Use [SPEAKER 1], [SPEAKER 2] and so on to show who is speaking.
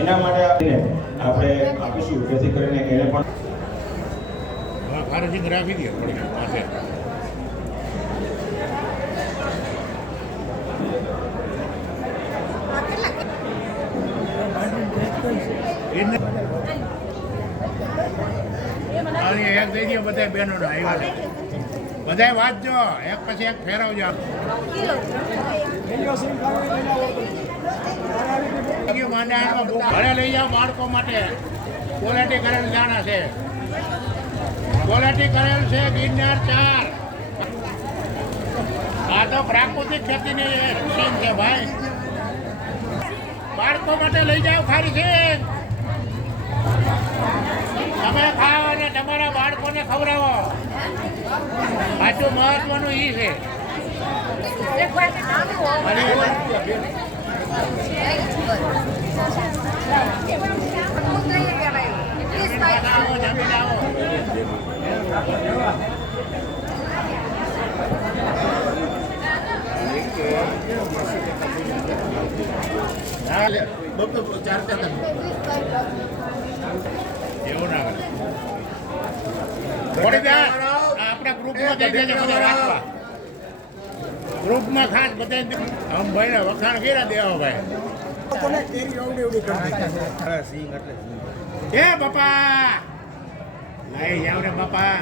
[SPEAKER 1] એના માટે આપણે આપણે આપીશું. જેથી કરીને એને પણ
[SPEAKER 2] ફારસિંગ રાખી પાસે. એક દઈ દે બધા બહેનો આવ્યા બધા વાંચજો એક પછી એક ફેરવજો ઘરે લઈ જાઓ બાળકો માટે. ક્વોલિટી કરેલ દાણા છે. ક્વોલિટી કરેલ છે ગિરનાર ચાર. આ તો પ્રાકૃતિક ખેતીની સીન છે ભાઈ. બાળકો માટે લઈ જાઓ ખારી છે. તમે ખાઓ અને તમારા બાળકોને ખવડાવો. સાચું મહત્વનું ઈ છે. આપણા ગ્રુપમાં દઈ દેજો બધા રાખવા ગ્રુપમાં ખાસ બધા આમ ભાઈને વખાણ કર્યા દેવા ભાઈ એ બાપા! લઈ જાવ રે બાપા